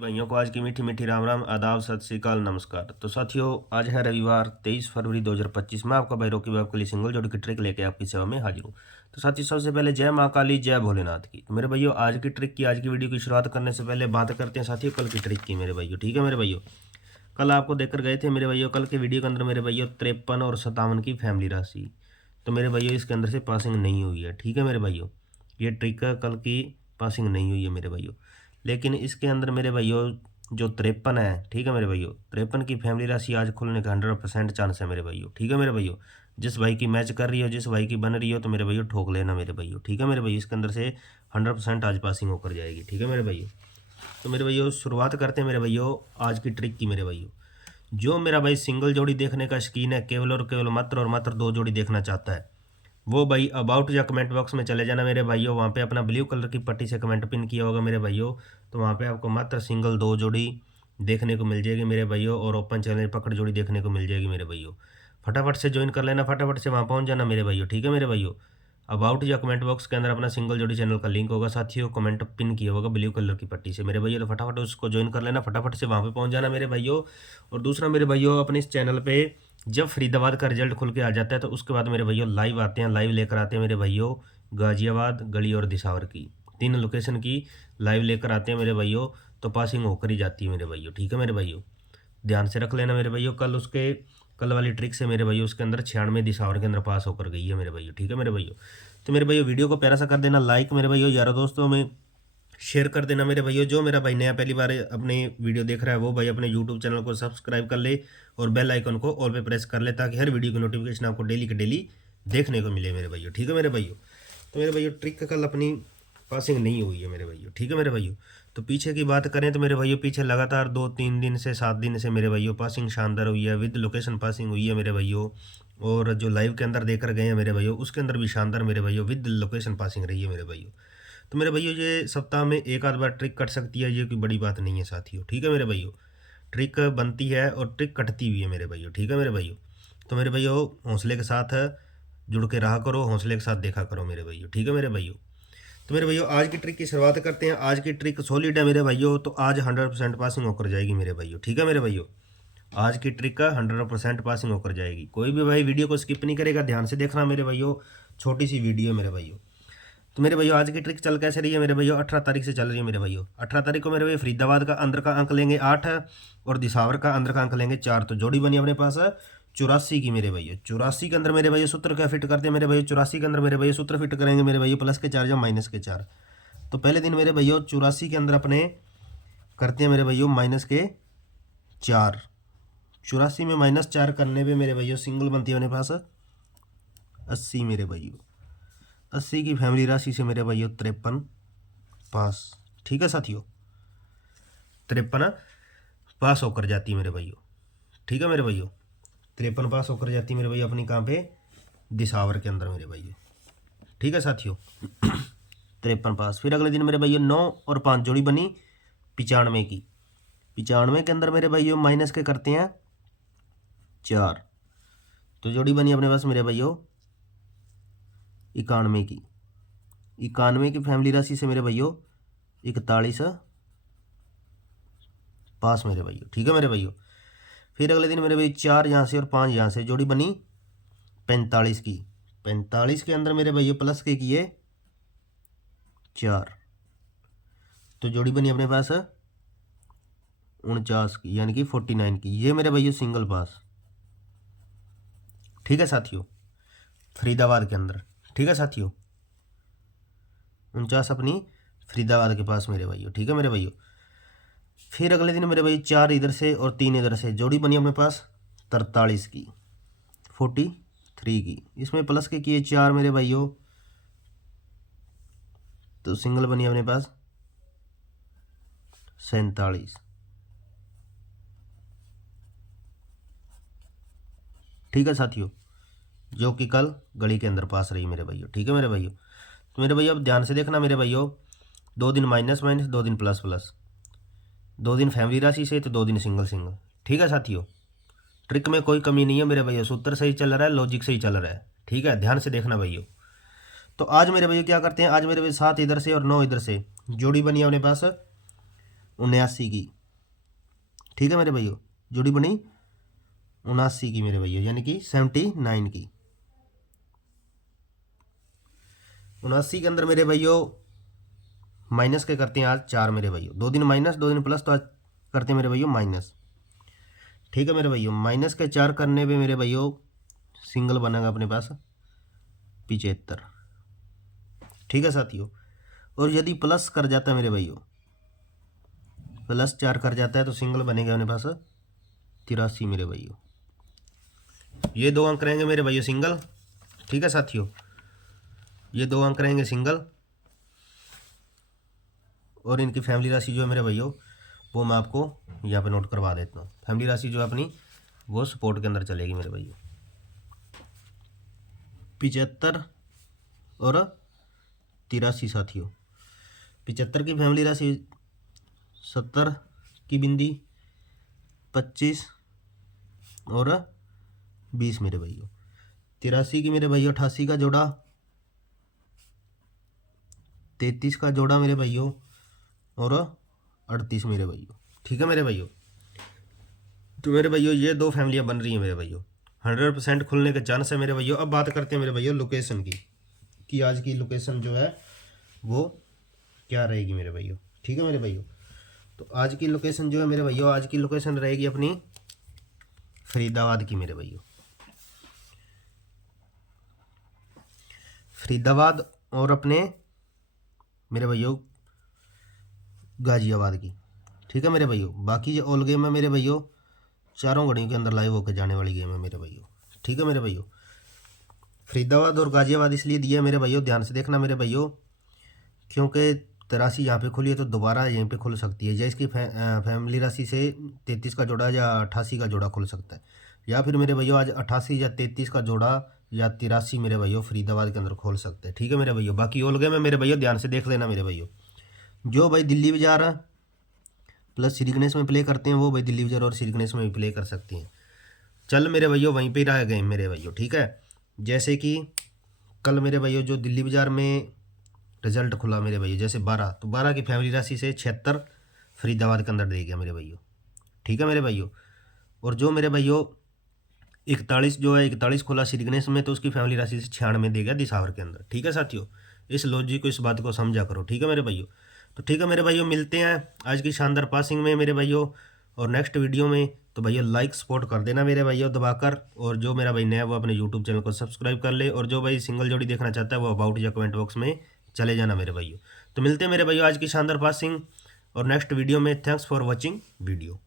भाइयों को आज की मीठी मीठी राम राम, आदाब, सत श्री अकाल, नमस्कार। तो साथियों, आज है रविवार 23 फरवरी 2025। मैं आपका भाई रॉकी भाई आपके लिए सिंगल जोड़ी की ट्रिक लेके आपकी सेवा में हाजिर हूँ। तो साथियों, सबसे पहले जय माँ काली, जय भोलेनाथ की। तो मेरे भाइयों, आज की ट्रिक की, आज की वीडियो की शुरुआत करने से पहले बात करते हैं साथियों कल की ट्रिक की मेरे भाइयों। ठीक है मेरे भाइयों, कल आपको देकर गए थे मेरे भाइयों, कल के वीडियो के अंदर मेरे भाइयों 53 और 57 की फैमिली राशि। तो मेरे भाइयों, इसके अंदर से पासिंग नहीं हुई है। ठीक है मेरे भाइयों, ये ट्रिक कल की पासिंग नहीं हुई है मेरे भाइयों। लेकिन इसके अंदर मेरे भाइयों जो 53 है, ठीक है मेरे भाइयों, 53 की फैमिली राशि आज खुलने का 100% चांस है मेरे भाइयों। ठीक है मेरे भाइयों, जिस भाई की मैच कर रही हो, जिस भाई की बन रही हो, तो मेरे भाइयों ठोक लेना मेरे भाइयों। ठीक है मेरे भाइयों, इसके अंदर से 100% आज पासिंग होकर जाएगी। ठीक है मेरे भाइयों, तो मेरे भाइयों शुरुआत करते हैं मेरे भाइयों आज की ट्रिक की मेरे भाइयों। जो मेरा भाई सिंगल जोड़ी देखने का शौकीन है, केवल और केवल मात्र और मात्र दो जोड़ी देखना चाहता है, वो भाई अबाउट या कमेंट बॉक्स में चले जाना मेरे भाइयों। वहाँ पे अपना ब्लू कलर की पट्टी से कमेंट पिन किया होगा मेरे भाइयों। तो वहाँ पे आपको मात्र सिंगल दो जोड़ी देखने को मिल जाएगी मेरे भाइयों, और ओपन चैलेंज पकड़ जोड़ी देखने को मिल जाएगी मेरे भाइयों। फटाफट से ज्वाइन कर लेना, फटाफट से वहाँ पहुँच जाना मेरे भाइयों। ठीक है मेरे भाइयों, अबाउट या कमेंट बॉक्स के अंदर अपना सिंगल जोड़ी चैनल का लिंक होगा साथियों, कमेंट पिन किया होगा ब्लू कलर की पट्टी से मेरे भाइयों। तो फटाफट उसको ज्वाइन कर लेना, फटाफट से वहाँ पे पहुँच जाना मेरे भाइयों। और दूसरा मेरे भाइयों, अपने इस चैनल पे जब फरीदाबाद का रिजल्ट खुल के आ जाता है, तो उसके बाद मेरे भाइयों लाइव आते हैं, लाइव लेकर आते हैं मेरे भाइयों गाजियाबाद, गली और दिसावर की, तीन लोकेशन की लाइव लेकर आते हैं मेरे भाइयों। तो पासिंग होकर ही जाती है मेरे भाइयों। ठीक है मेरे भाइयों, ध्यान से रख लेना मेरे भाइयों। कल वाली ट्रिक से मेरे भाइयों उसके अंदर 96 दिसावर के अंदर पास होकर गई है मेरे भाइयों। ठीक है मेरे भाइयों, तो मेरे भाइयों वीडियो को प्यारा सा कर देना लाइक मेरे भाइयों, यारों दोस्तों में शेयर कर देना मेरे भाइयों। जो मेरा भाई नया पहली बार अपने वीडियो देख रहा है, वो भाई अपने यूट्यूब चैनल को सब्सक्राइब कर ले और बेल आइकन को ऑल पे प्रेस कर ले, ताकि हर वीडियो की नोटिफिकेशन आपको डेली के डेली देखने को मिले मेरे भाइयों। ठीक है मेरे भाइयों, तो मेरे भाइयों ट्रिक कल अपनी पासिंग नहीं हुई है मेरे भाइयों। ठीक है मेरे भाइयों, तो पीछे की बात करें तो मेरे भाइयों पीछे लगातार 2-3 दिन से 7 दिन से मेरे भाइयों पासिंग शानदार हुई है, विद लोकेशन पासिंग हुई है मेरे भाइयों। और जो लाइव के अंदर देकर गए हैं मेरे भाइयों, उसके अंदर भी शानदार मेरे भाइयों विद लोकेशन पासिंग रही है मेरे भाइयों। तो मेरे भाइयों, ये सप्ताह में एक आध बार ट्रिक कट सकती है, ये कोई बड़ी बात नहीं है साथियों। ठीक है मेरे भाइयों, ट्रिक बनती है और ट्रिक कटती भी है मेरे भाइयों। ठीक है मेरे भाइयों, तो मेरे भाइयों हौसले के साथ जुड़ के रहा करो, हौसले के साथ देखा करो मेरे भाइयों। ठीक है मेरे भाइयों, तो मेरे भाइयों आज की ट्रिक की शुरुआत करते हैं। आज की ट्रिक सॉलिड है मेरे भाइयों, तो आज 100% पासिंग होकर जाएगी मेरे भाइयों। ठीक है मेरे भाइयों, आज की ट्रिक का 100% पासिंग होकर जाएगी। कोई भी भाई वीडियो को स्किप नहीं करेगा, ध्यान से देखना मेरे भाइयों, छोटी सी वीडियो है मेरे भाइयों। तो मेरे भाइयों आज की ट्रिक चल कैसे रही है मेरे भाइयों, 18 तारीख से चल रही है मेरे भाइयों। 18 तारीख को मेरे भाई फरीदाबाद का अंदर का अंक लेंगे 8 और दिसावर का अंदर का अंक लेंगे 4। तो जोड़ी बनी अपने पास 84 की मेरे भैया। 84 के अंदर मेरे भैया सूत्र क्या फिट करते हैं मेरे भैया, 84 के अंदर मेरे भैया सूत्र फिट करेंगे मेरे भैया प्लस के 4 या माइनस के 4। तो पहले दिन मेरे भैया 84 के अंदर अपने करते हैं मेरे भैया माइनस के 4। 84 में -4 करने पे मेरे भैया सिंगल बनती है अपने पास 80 मेरे भैया। 80 की फैमिली राशि से मेरे भैया 53 पास। ठीक है साथियों, 53 पास होकर जाती है मेरे भैया। ठीक है मेरे भैया, 53 पास होकर जाती है मेरे भैया अपनी कहाँ पे, दिसावर के अंदर मेरे भैया। ठीक है साथियों, 53 पास। फिर अगले दिन मेरे भैया 9 और 5 जोड़ी बनी 95 की। 95 के अंदर मेरे भैया माइनस के करते हैं 4। तो जोड़ी बनी अपने पास मेरे भैया 91 की। 91 की फैमिली राशि से मेरे भैया 41 पास मेरे भैया। ठीक है मेरे भैया, फिर अगले दिन मेरे भैया 4 यहाँ से और 5 यहाँ से, जोड़ी बनी 45 की। 45 के अंदर मेरे भैया प्लस के किए 4। तो जोड़ी बनी अपने पास 49 की, यानी कि 49 की। ये मेरे भैया सिंगल पास। ठीक है साथियों, फरीदाबाद के अंदर। ठीक है साथियों, 49 अपनी फरीदाबाद के पास मेरे भैया। ठीक है मेरे भैया, फिर अगले दिन मेरे भैया 4 इधर से और 3 इधर से, जोड़ी बनी अपने पास 43 की, 43 की। इसमें प्लस के किए 4 मेरे भाइयों, तो सिंगल बनी अपने पास 47। ठीक है साथियों, जो कि कल गली के अंदर पास रही मेरे भाइयों। ठीक है मेरे भाइयों, तो मेरे भैया अब ध्यान से देखना मेरे भाइयों, 2 दिन माइनस माइनस, 2 दिन प्लस प्लस, 2 दिन फैमिली राशि से, तो 2 दिन सिंगल सिंगल। ठीक है साथियों, ट्रिक में कोई कमी नहीं है मेरे भैया, सूत्र सही चल रहा है, लॉजिक सही चल रहा है। ठीक है, ध्यान से देखना भैया। तो आज मेरे भैया क्या करते हैं, आज मेरे भैया 7 इधर से और 9 इधर से, जोड़ी बनी है अपने पास 79 की, ठीक है मेरे भाइयों। जोड़ी बनी 79 की मेरे भाइयों, यानी कि 79 की। 79 के अंदर मेरे भाइयों माइनस के करते हैं आज 4 मेरे भाइयों, 2 दिन माइनस 2 दिन प्लस, तो आज करते हैं मेरे भाइयों माइनस, ठीक है मेरे भाइयों। माइनस के 4 करने पे मेरे भाइयों सिंगल बनेगा अपने पास 75, ठीक है साथियों। और यदि प्लस कर जाता है मेरे भाइयों, +4 कर जाता है तो सिंगल बनेगा अपने पास 83 मेरे भाइयों। ये 2 अंक रहेंगे मेरे भाइयों सिंगल, ठीक है साथियों। ये 2 अंक रहेंगे सिंगल, और इनकी फैमिली राशि जो है मेरे भाइयों वो मैं आपको यहाँ पे नोट करवा देता हूँ। फैमिली राशि जो है अपनी वो सपोर्ट के अंदर चलेगी मेरे भाइयों। 75 और 83 साथियों। 75 की फैमिली राशि 70 की बिंदी, 25 और 20 मेरे भाइयों। 83 की मेरे भाइयों 88 का जोड़ा, 33 का जोड़ा मेरे भाइयों, और 38 मेरे भाइयों, ठीक है मेरे भाइयों। तो मेरे भाइयों ये 2 फैमिलियाँ बन रही हैं मेरे भाइयों, 100% खुलने के चांस है मेरे भाइयों। अब बात करते हैं मेरे भाइयों लोकेशन की, कि आज की लोकेशन जो है वो क्या रहेगी मेरे भाइयों, ठीक है मेरे भाइयों। तो आज की लोकेशन जो है मेरे भाइयों, आज की लोकेशन रहेगी अपनी फरीदाबाद की मेरे भाइयों, फरीदाबाद, और अपने मेरे भाइयों गाजियाबाद की, ठीक है मेरे भाइयों। बाकी जो ऑल गेम है मेरे भाइयों चारों घड़ियों के अंदर लाइव होकर जाने वाली गेम है मेरे भाइयों, ठीक है मेरे भाइयों। फरीदाबाद और गाजियाबाद इसलिए दिया है मेरे भाइयों, ध्यान से देखना मेरे भाइयों, क्योंकि 83 यहाँ पे खुली है तो दोबारा यहीं पे खुल सकती है, या इसकी फैमिली राशि से 33 का जोड़ा या 88 का जोड़ा खुल सकता है, या फिर मेरे भैया आज 88 या 33 का जोड़ा या 83 मेरे भैया फरीदाबाद के अंदर खोल सकते हैं, ठीक है मेरे भैया। बाकी ऑल गेम है मेरे भैया, ध्यान से देख लेना मेरे भैया। जो भाई दिल्ली बाजार प्लस श्री गणेश में प्ले करते हैं वो भाई दिल्ली बाजार और श्री गणेश में भी प्ले कर सकती हैं। चल मेरे भैया वहीं पे रह गए मेरे भैया, ठीक है। जैसे कि कल मेरे भैया जो दिल्ली बाजार में रिजल्ट खुला मेरे भैया, जैसे 12, तो 12 की फैमिली राशि से 76 फरीदाबाद के अंदर दे गया मेरे भैया, ठीक है मेरे भैया। और जो मेरे भैया 41 जो है 41 खुला श्री गणेश में, तो उसकी फैमिली राशि से 96 दे गया दिसावर के अंदर, ठीक है साथियों। इस लॉजिक को, इस बात को समझा करो, ठीक है मेरे भैया। तो ठीक है मेरे भाइयों, मिलते हैं आज की शानदार पासिंग में मेरे भाइयों, और नेक्स्ट वीडियो में। तो भैया लाइक सपोर्ट कर देना मेरे भाइयों दबाकर, और जो मेरा भाई नया वो अपने यूट्यूब चैनल को सब्सक्राइब कर ले, और जो भाई सिंगल जोड़ी देखना चाहता है वो अबाउट या कमेंट बॉक्स में चले जाना मेरे भाइयों। तो मिलते हैं मेरे भाइयों आज की शानदार पासिंग और नेक्स्ट वीडियो में। Thanks for watching video.